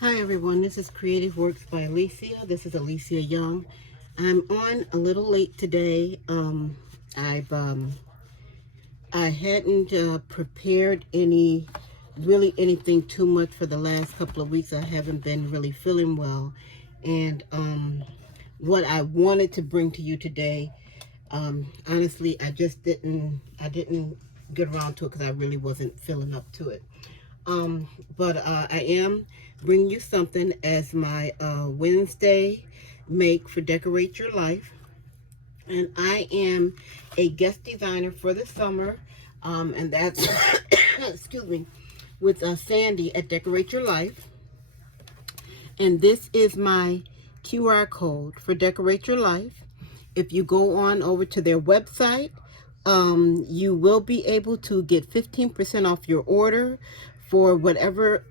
Hi everyone, this is Creative Works by Alicia. This is Alicia Young. I'm on a little late today. I hadn't prepared anything too much for the last couple of weeks. I haven't been really feeling well, and what I wanted to bring to you today, honestly, I didn't get around to it because I really wasn't feeling up to it. But I am bringing you something as my Wednesday make for Decorate Your Life. And I am a guest designer for the summer. And that's, excuse me, with Sandi at Decorate Your Life. And this is my QR code for Decorate Your Life. If you go on over to their website, you will be able to get 15% off your order for whatever,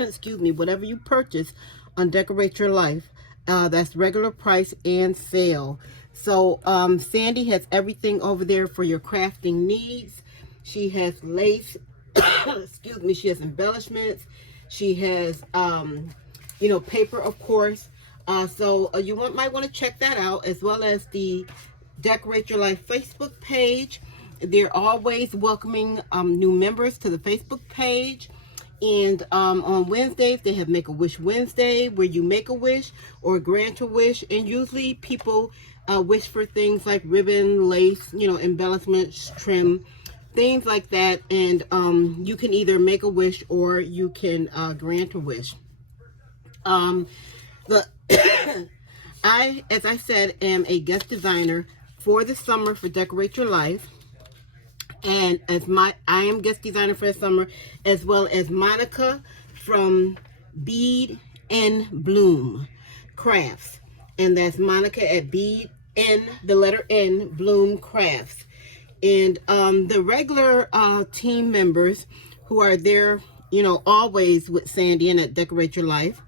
excuse me, whatever you purchase on Decorate Your Life. That's regular price and sale. So Sandi has everything over there for your crafting needs. She has lace, excuse me, she has embellishments. She has, paper, of course. So you might want to check that out, as well as the Decorate Your Life Facebook page. They're always welcoming new members to the Facebook page. And on Wednesdays, they have Make-A-Wish Wednesday, where you make a wish or grant a wish. And usually people wish for things like ribbon, lace, embellishments, trim, things like that. And you can either make a wish or you can grant a wish. As I said, am a guest designer for the summer for Decorate Your Life. And I am guest designer for the summer, as well as Monica from Bead and Bloom Crafts. And that's Monica at Bead N, the letter N, Bloom Crafts. And the regular team members who are there, always with Sandi and at Decorate Your Life,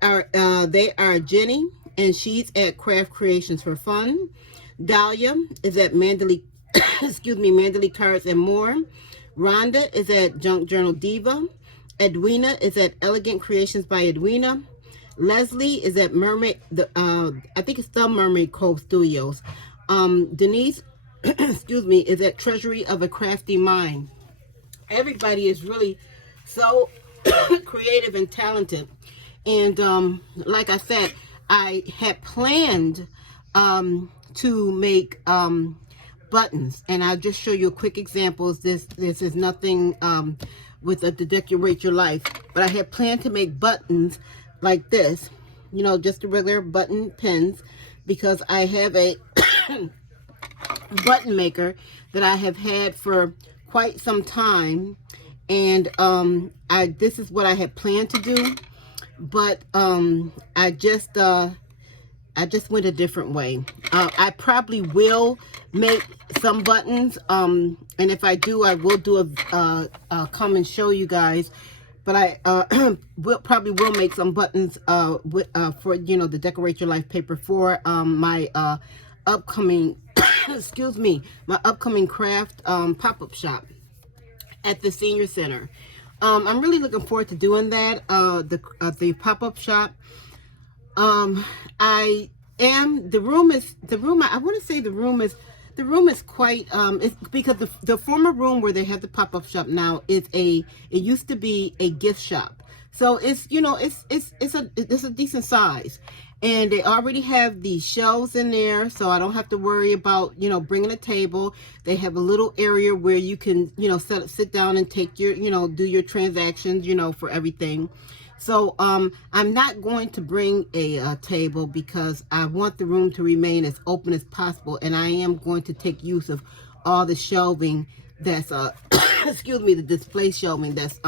they are Jenni, and she's at Craft Creations for Fun. Dalia is at Mandalee, Mandalee Cards and More. Rhonda is at Junk Journal Diva. Edwina is at Elegant Creations by Edwina. Leslie is at Mermaid, I think it's the Mermaid Cove Studios. Denise, is at Treasury of a Crafty Mind. Everybody is really so creative and talented. And like I said, I had planned to make buttons, and I'll just show you quick examples. This is nothing with the Decorate Your Life, but I had planned to make buttons like this, just the regular button pins, because I have a button maker that I have had for quite some time, and this is what I had planned to do, but I just went a different way. I probably will make some buttons, and if I do, I will do a come and show you guys. But I probably will make some buttons for the Decorate Your Life paper for my upcoming my upcoming craft pop-up shop at the senior center. I'm really looking forward to doing that. The pop-up shop. I want to say the room is quite, it's because the former room where they have the pop-up shop now it used to be a gift shop. So it's, it's a decent size, and they already have the shelves in there, so I don't have to worry about, bringing a table. They have a little area where you can, sit down and take your, do your transactions, for everything. So I'm not going to bring a table because I want the room to remain as open as possible, and I am going to take use of all the shelving that's the display shelving that's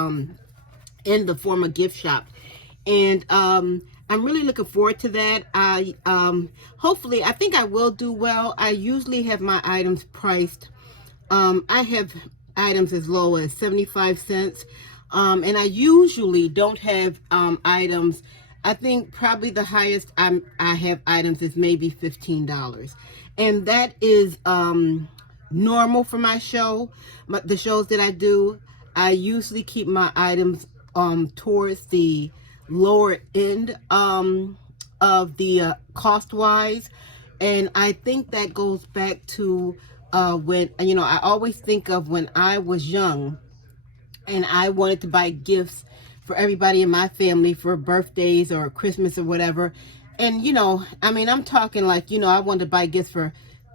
in the former gift shop. And I'm really looking forward to that. Hopefully, I think I will do well. I usually have my items priced. I have items as low as 75 cents. And I usually don't have items. I think probably the highest I have items is maybe $15. And that is normal for my show. The shows that I do, I usually keep my items towards the lower end of the cost wise. And I think that goes back to when, I always think of when I was young and I wanted to buy gifts for everybody in my family for birthdays or Christmas or whatever. And, I'm talking like, I wanted to buy gifts for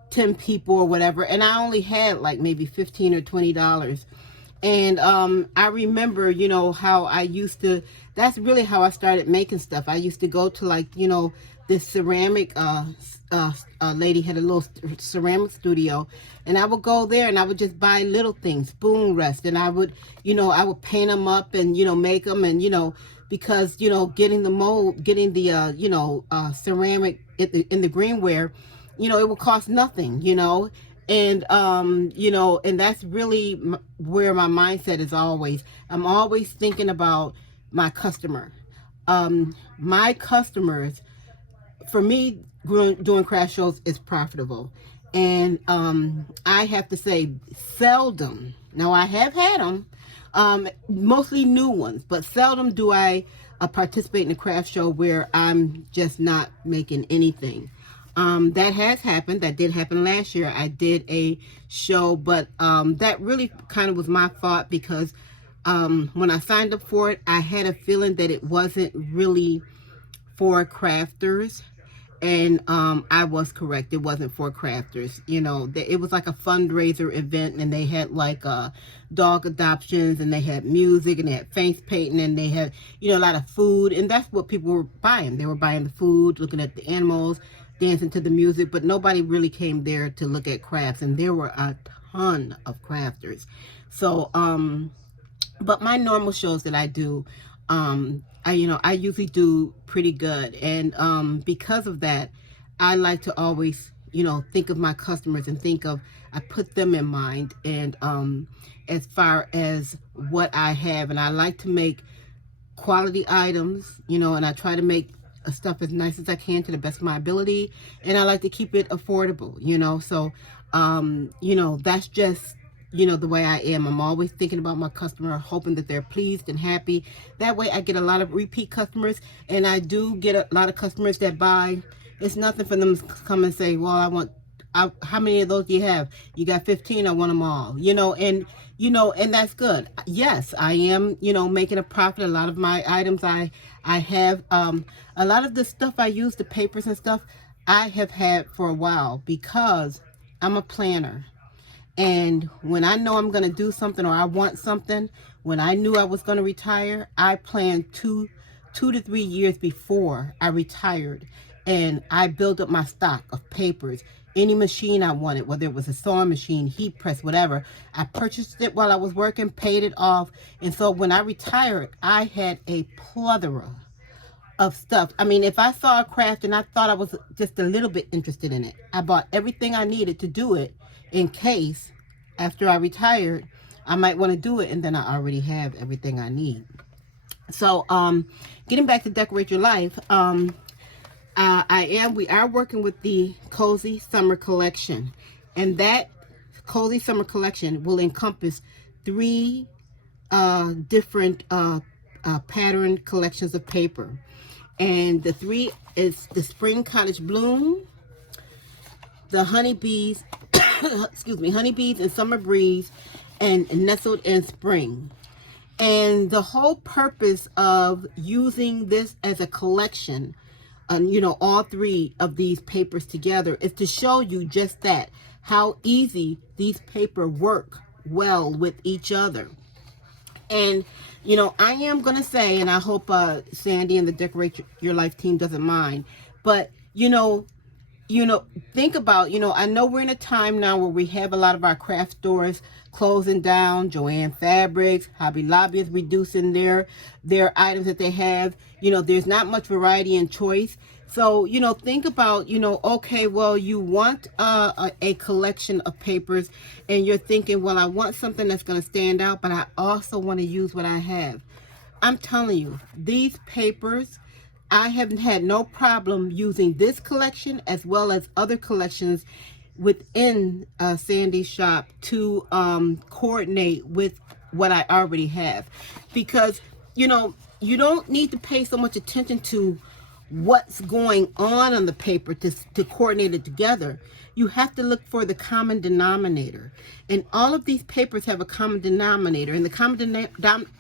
10 people or whatever. And I only had like maybe 15 or $20. And I remember, how I used to, that's really how I started making stuff. I used to go to like, this ceramic lady had a little ceramic studio, and I would go there and I would just buy little things, spoon rest, and I would paint them up and, make them, and, because, getting the mold, getting the, ceramic in the greenware, it would cost nothing, and and that's really where my mindset is always. I'm always thinking about my customer. My customers, for me, doing craft shows is profitable. And I have to say, seldom, now I have had them, mostly new ones, but seldom do I participate in a craft show where I'm just not making anything. That has happened. That did happen last year. I did a show, but that really kind of was my fault, because when I signed up for it, I had a feeling that it wasn't really for crafters. And I was correct. It wasn't for crafters. It was like a fundraiser event, and they had like dog adoptions, and they had music, and they had face painting, and they had, a lot of food. And that's what people were buying. They were buying the food, looking at the animals, dancing to the music, but nobody really came there to look at crafts. And there were a ton of crafters. So, but my normal shows that I do, I usually do pretty good. And because of that, I like to always, think of my customers and I put them in mind. And as far as what I have, and I like to make quality items, and I try to make stuff as nice as I can to the best of my ability. And I like to keep it affordable, so, that's just, the way I am. I'm always thinking about my customer, hoping that they're pleased and happy. That way I get a lot of repeat customers, and I do get a lot of customers that buy. It's nothing for them to come and say, well, how many of those do you have? You got 15, I want them all, and that's good. Yes, I am, making a profit. A lot of my items I have, a lot of the stuff I use, the papers and stuff, I have had for a while, because I'm a planner. And when I know I'm going to do something, or I want something, when I knew I was going to retire, I planned two to 3 years before I retired. And I built up my stock of papers, any machine I wanted, whether it was a sewing machine, heat press, whatever. I purchased it while I was working, paid it off. And so when I retired, I had a plethora of stuff. I mean, if I saw a craft and I thought I was just a little bit interested in it, I bought everything I needed to do it, in case after I retired I might want to do it, and then I already have everything I need. So getting back to Decorate Your Life, we are working with the Cozy Summer Collection, and that Cozy Summer Collection will encompass 3 different pattern collections of paper. And the 3 is the Spring Cottage Bloom, the Honeybees, Honeybees and Summer Breeze, and Nestled in Spring. And the whole purpose of using this as a collection, all 3 of these papers together, is to show you just that, how easy these paper work well with each other. And, I am going to say, and I hope Sandi and the Decorate Your Life team doesn't mind, but, think about, I know we're in a time now where we have a lot of our craft stores closing down. Joann Fabrics, Hobby Lobby is reducing their items that they have. There's not much variety and choice. So, think about, okay, well, you want a collection of papers, and you're thinking, well, I want something that's going to stand out, but I also want to use what I have. I'm telling you, these papers, I haven't had no problem using this collection as well as other collections within Sandi's shop to coordinate with what I already have. Because, you don't need to pay so much attention to what's going on the paper to coordinate it together. You have to look for the common denominator. And all of these papers have a common denominator. And the common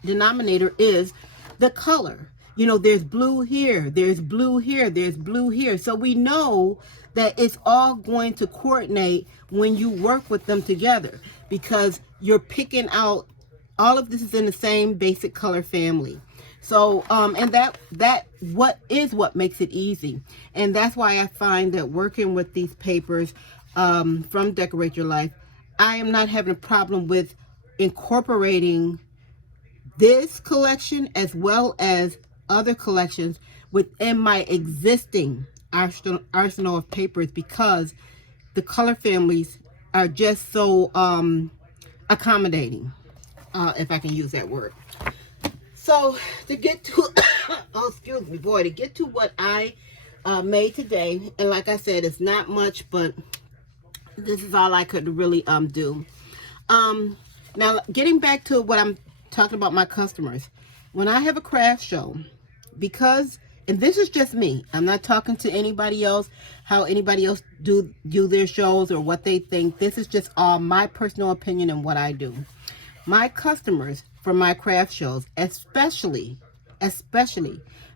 denominator is the color. You know, there's blue here, there's blue here, there's blue here. So we know that it's all going to coordinate when you work with them together, because you're picking out, all of this is in the same basic color family. So, and that what makes it easy. And that's why I find that working with these papers from Decorate Your Life, I am not having a problem with incorporating this collection as well as other collections within my existing arsenal of papers, because the color families are just so accommodating, if I can use that word. So to get to, oh, excuse me, boy, to get to what I made today, and like I said, it's not much, but this is all I could really do. Now, getting back to what I'm talking about, my customers. When I have a craft show, because, and this is just me, I'm not talking to anybody else, how anybody else do their shows or what they think. This is just all my personal opinion and what I do. My customers for my craft shows, especially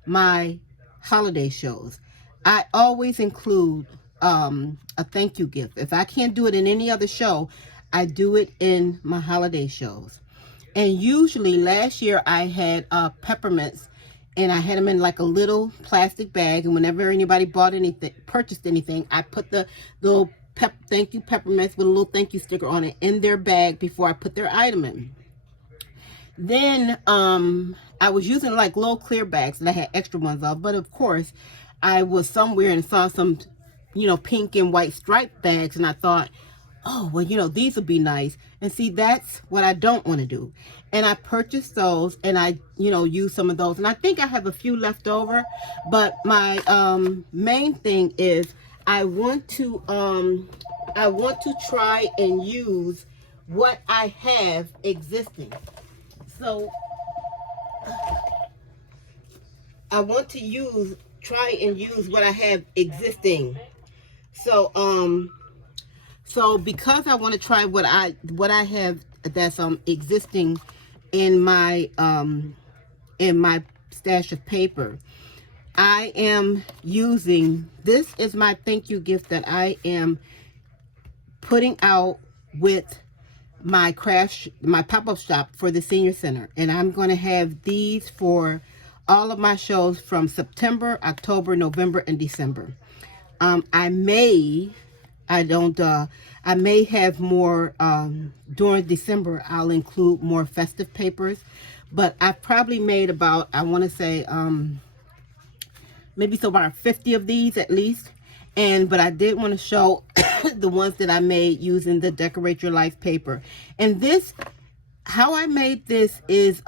my holiday shows, I always include a thank you gift. If I can't do it in any other show, I do it in my holiday shows. And usually last year I had peppermints, and I had them in like a little plastic bag, and whenever anybody bought anything, purchased anything, I put the little thank you peppermints with a little thank you sticker on it in their bag before I put their item in. Then I was using like little clear bags that I had extra ones of, but of course I was somewhere and saw some, you know, pink and white striped bags, and I thought, oh, well, you know, these would be nice. And see, that's what I don't want to do. And I purchased those, and I, you know, use some of those. And I think I have a few left over. But my main thing is I want to try and use what I have existing. So I want to try and use what I have existing. So because I want to try what I have that's existing in my stash of paper, I am using, this is my thank you gift that I am putting out with my pop-up shop for the senior center. And I'm going to have these for all of my shows from September, October, November, and December. I may have more during December. I'll include more festive papers, but I've probably made about, I want to say maybe so about 50 of these at least. But I did want to show the ones that I made using the Decorate Your Life paper. And this, how I made this is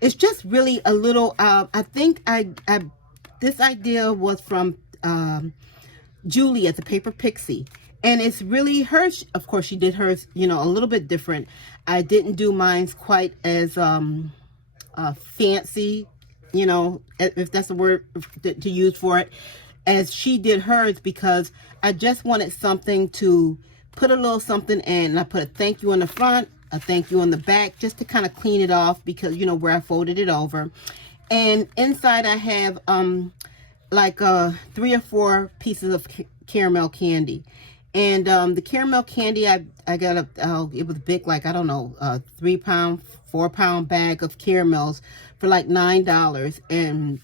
it's just really a little I think this idea was from Julie at the Paper Pixie, and it's really hers. Of course, she did hers, you know, a little bit different. I didn't do mine's quite as fancy, you know, if that's a word to use for it, as she did hers, because I just wanted something to put a little something in. And I put a thank you on the front, a thank you on the back, just to kind of clean it off, because, you know, where I folded it over. And inside I have like 3 or 4 pieces of caramel candy. And the caramel candy, I got it was big, like, I don't know, 3-pound, 4-pound bag of caramels for like $9. And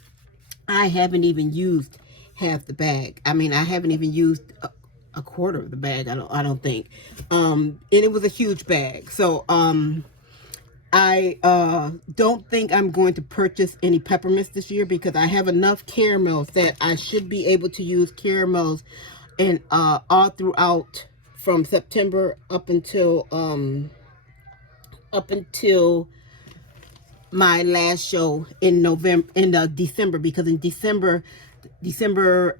I haven't even used half the bag. I mean, I haven't even used a quarter of the bag, I don't think. And it was a huge bag. So I don't think I'm going to purchase any peppermints this year, because I have enough caramels that I should be able to use caramels and all throughout from September up until my last show in December, because in December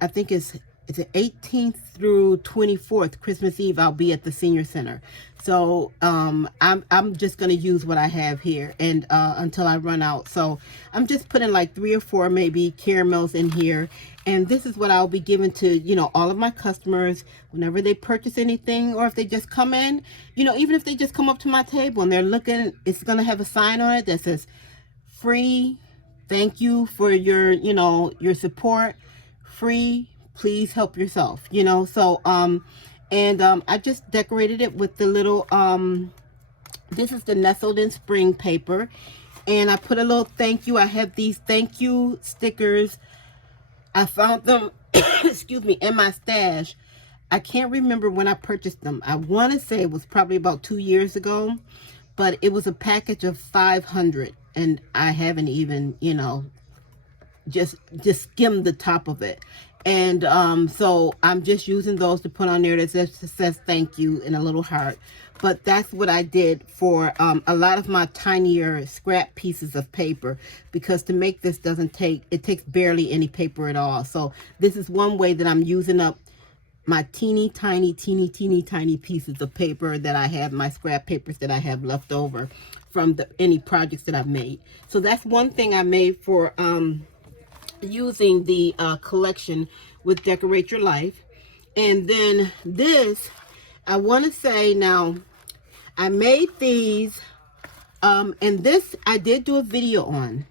I think it's the 18th through 24th, Christmas Eve, I'll be at the senior center. So I'm just going to use what I have here and until I run out. So I'm just putting like 3 or 4 maybe caramels in here. And this is what I'll be giving to, you know, all of my customers whenever they purchase anything, or if they just come in, you know, even if they just come up to my table and they're looking, it's going to have a sign on it that says free, thank you for your, you know, your support, free, please help yourself, you know. So I just decorated it with the little this is the nestled in spring paper, and I put a little thank you. I have these thank you stickers. I found them excuse me, in my stash. I can't remember when I purchased them. I want to say it was probably about 2 years ago, but it was a package of 500, and I haven't even, you know, just skimmed the top of it. And so I'm just using those to put on there that says thank you in a little heart. But that's what I did for a lot of my tinier scrap pieces of paper, because to make this it takes barely any paper at all. So this is one way that I'm using up my teeny tiny pieces of paper that I have, my scrap papers that I have left over from any projects that I've made. So that's one thing I made for using the collection with Decorate Your Life. And then this, I want to say now, I made these and this I did do a video on.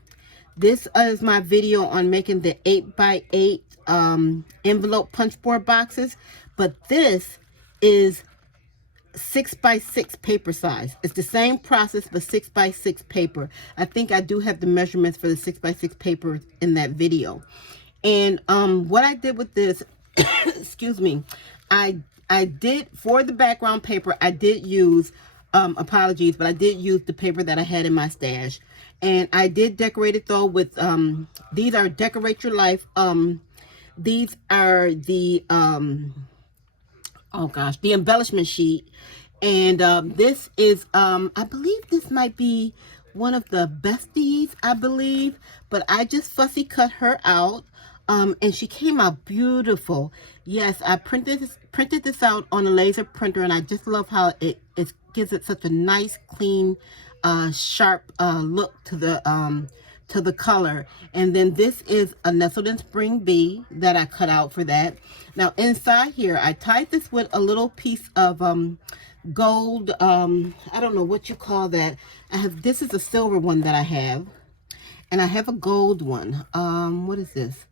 This is my video on making the 8x8 envelope punch board boxes, but this is 6x6 paper size. It's the same process, but 6x6 paper. I think I do have the measurements for the 6x6 paper in that video. And what I did with this, excuse me, I did, for the background paper, I did use, apologies, but I did use the paper that I had in my stash. And I did decorate it though with, these are Decorate Your Life. These are the, oh gosh, the embellishment sheet. And this is, I believe this might be one of the besties, I believe. But I just fussy cut her out. And she came out beautiful. Yes, I printed this out on a laser printer, and I just love how it gives it such a nice, clean, sharp look to the color. And then this is a nestled in spring bee that I cut out for that. Now inside here, I tied this with a little piece of gold. I don't know what you call that. This is a silver one that I have, and I have a gold one. What is this?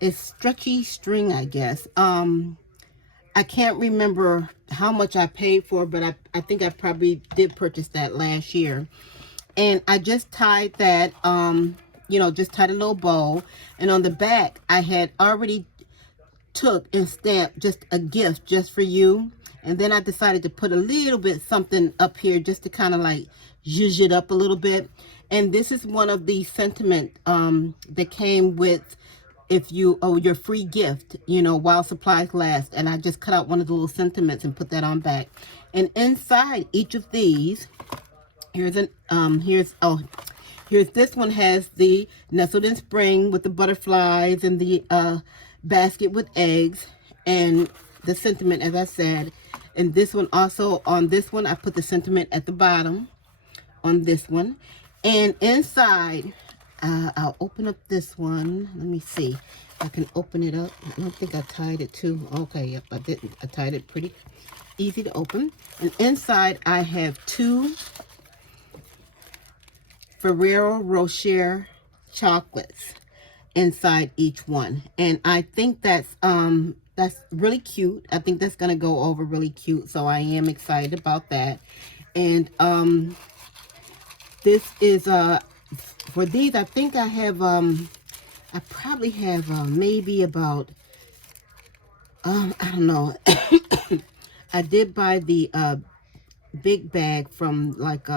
It's stretchy string, I guess. I can't remember how much I paid for, but I think I probably did purchase that last year. And I just tied that, you know, just tied a little bow. And on the back, I had already took and stamped just a gift just for you. And then I decided to put a little bit something up here just to kind of like zhuzh it up a little bit. And this is one of the sentiment that came with, if you owe your free gift, you know, while supplies last. And I just cut out one of the little sentiments and put that on back. And inside each of these, here's this one has the nestled in spring with the butterflies and the basket with eggs and the sentiment, as I said. And this one also, on this one, I put the sentiment at the bottom on this one. And inside, I'll open up this one. Let me see if I can open it up. I don't think I tied it too. Okay, yep, I didn't. I tied it pretty easy to open. And inside I have 2 Ferrero Rocher chocolates inside each one. And I think that's really cute. I think that's gonna go over really cute. So I am excited about that. And this is for these, I think I have, I probably have maybe about, I don't know. I did buy the big bag from like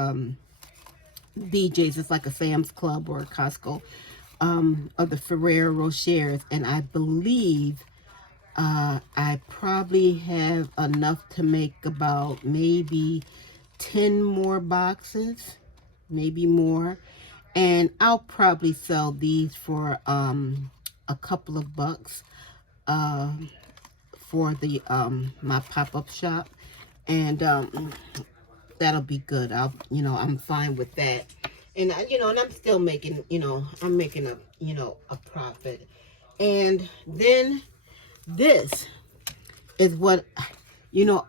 BJ's. It's like a Sam's Club or a Costco of the Ferrero Rochers. And I believe I probably have enough to make about maybe 10 more boxes, maybe more. And I'll probably sell these for a couple of bucks for the my pop-up shop. And that'll be good. I'm fine with that. And and I'm still making, I'm making a profit. And then this is what,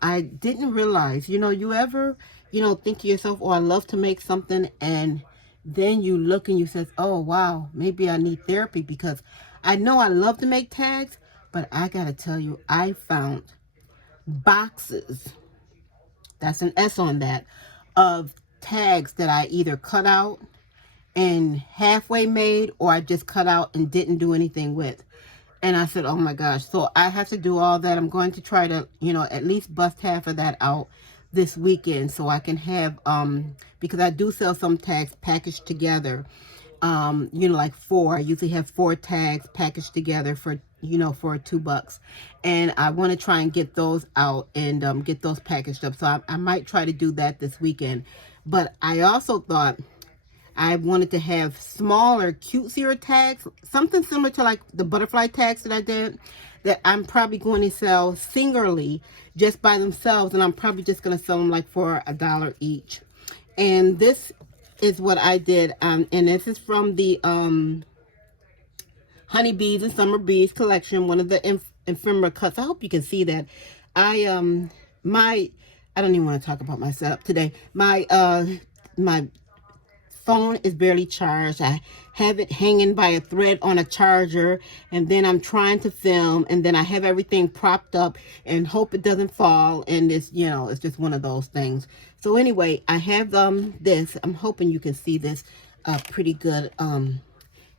I didn't realize. You ever, think to yourself, oh, I love to make something, and then you look and you says, oh, wow, maybe I need therapy, because I know I love to make tags, but I gotta tell you, I found boxes, that's an S on that, of tags that I either cut out and halfway made, or I just cut out and didn't do anything with. And I said, oh my gosh, so I have to do all that. I'm going to try to, at least bust half of that out this weekend, so I can have, because I do sell some tags packaged together, like 4. I usually have 4 tags packaged together for, for $2. And I want to try and get those out and get those packaged up. So I might try to do that this weekend. But I also thought I wanted to have smaller, cutesier tags, something similar to like the butterfly tags that I did, that I'm probably going to sell singularly, just by themselves, and I'm probably just going to sell them like for $1 each. And this is what I did, and this is from the Honeybees and Summer Bees collection, one of the ephemera cuts. I hope you can see that. I don't even want to talk about my setup today. My phone is barely charged. I have it hanging by a thread on a charger, and then I'm trying to film, and then I have everything propped up and hope it doesn't fall, and it's it's just one of those things. So anyway, I have this. I'm hoping you can see this pretty good.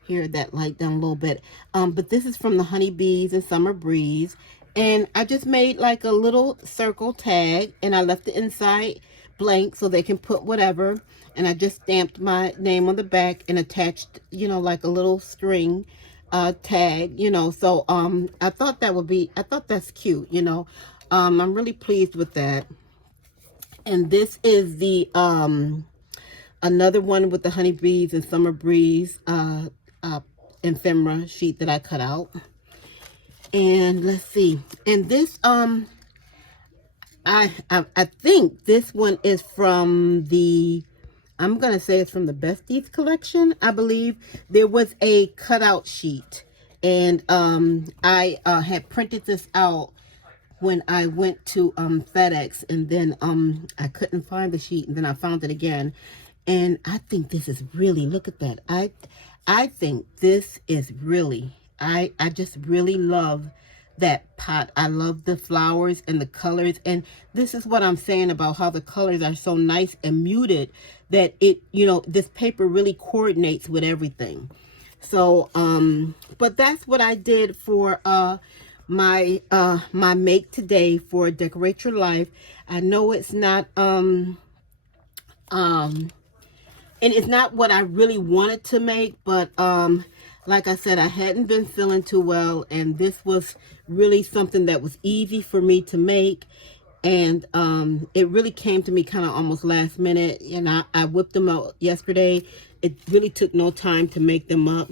Here, that light down a little bit, but this is from the Honeybees and Summer Breeze, and I just made like a little circle tag, and I left the inside blank so they can put whatever. And I just stamped my name on the back and attached, like a little string tag, so I thought that's cute, I'm really pleased with that. And this is the another one with the Honeybees and Summer Breeze ephemera sheet that I cut out. And let's see, and this I think this one is from the, I'm going to say it's from the Besties collection, I believe. There was a cutout sheet, and I had printed this out when I went to FedEx, and then I couldn't find the sheet, and then I found it again. And I think this is really, look at that. I think this is really, I just really love that pot. I love the flowers and the colors, and this is what I'm saying about how the colors are so nice and muted, that it, this paper really coordinates with everything. So but that's what I did for my make today for Decorate Your Life. I know it's not and it's not what I really wanted to make, but like I said, I hadn't been feeling too well, and this was really something that was easy for me to make. And it really came to me kind of almost last minute, and I whipped them out yesterday. It really took no time to make them up,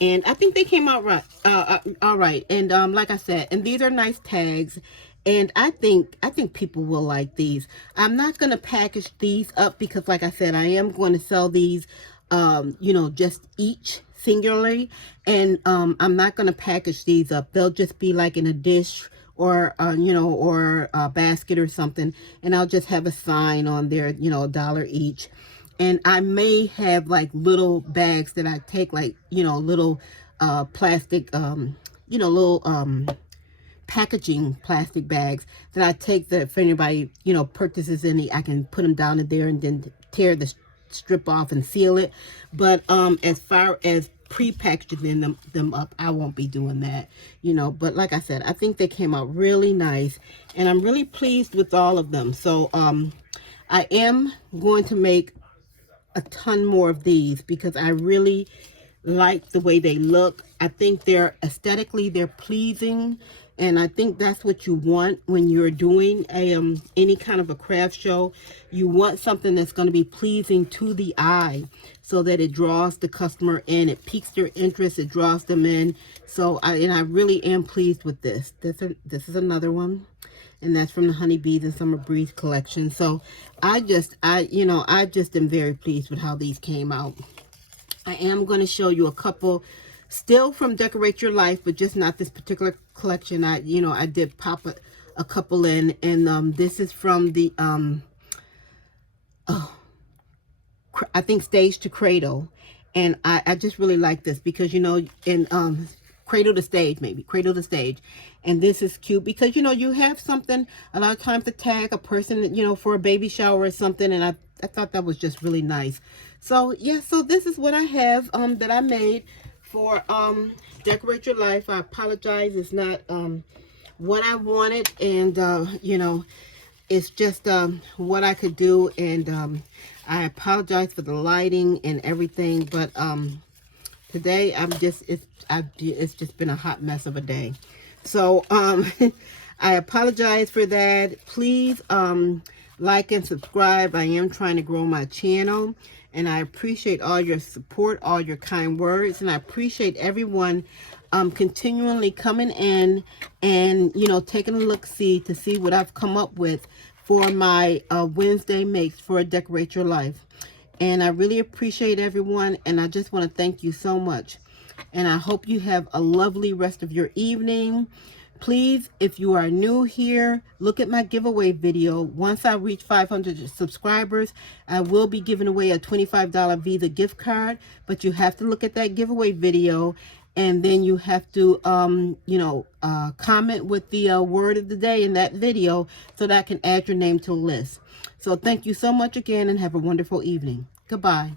and I think they came out right, all right. And like I said, and these are nice tags, and I think people will like these. I'm not going to package these up because, like I said, I am going to sell these just each singularly, and I'm not going to package these up. They'll just be like in a dish, or or a basket or something, and I'll just have a sign on there, $1 each. And I may have like little bags that I take, like little plastic little packaging plastic bags that I take, that if anybody purchases any, I can put them down in there and then tear the strip off and seal it. But as far as pre-packaging them up, I won't be doing that, but like I said, I think they came out really nice, and I'm really pleased with all of them. So I am going to make a ton more of these because I really like the way they look. I think they're aesthetically, they're pleasing, and I think that's what you want when you're doing a any kind of a craft show. You want something that's going to be pleasing to the eye, so that it draws the customer in, it piques their interest, it draws them in. So I really am pleased with this. This is another one, and that's from the Honeybees and Summer Breeze collection. So I just am very pleased with how these came out. I am going to show you a couple still from Decorate Your Life, but just not this particular collection. I did pop a couple in, and this is from the I think Stage to Cradle, and I just really like this because in Cradle to Stage, maybe Cradle to Stage, and this is cute because you have something a lot of times to tag a person for a baby shower or something, and I thought that was just really nice. So yeah, so this is what I have that I made for Decorate Your Life. I apologize, it's not what I wanted, and it's just what I could do, and I apologize for the lighting and everything, but today it's just been a hot mess of a day. So I apologize for that. Please like and subscribe. I am trying to grow my channel, and I appreciate all your support, all your kind words, and I appreciate everyone continually coming in and taking a look-see to see what I've come up with for my Wednesday makes for Decorate Your Life. And I really appreciate everyone, and I just want to thank you so much. And I hope you have a lovely rest of your evening. Please, if you are new here, look at my giveaway video. Once I reach 500 subscribers, I will be giving away a $25 Visa gift card. But you have to look at that giveaway video, and then you have to, comment with the word of the day in that video so that I can add your name to a list. So thank you so much again, and have a wonderful evening. Goodbye.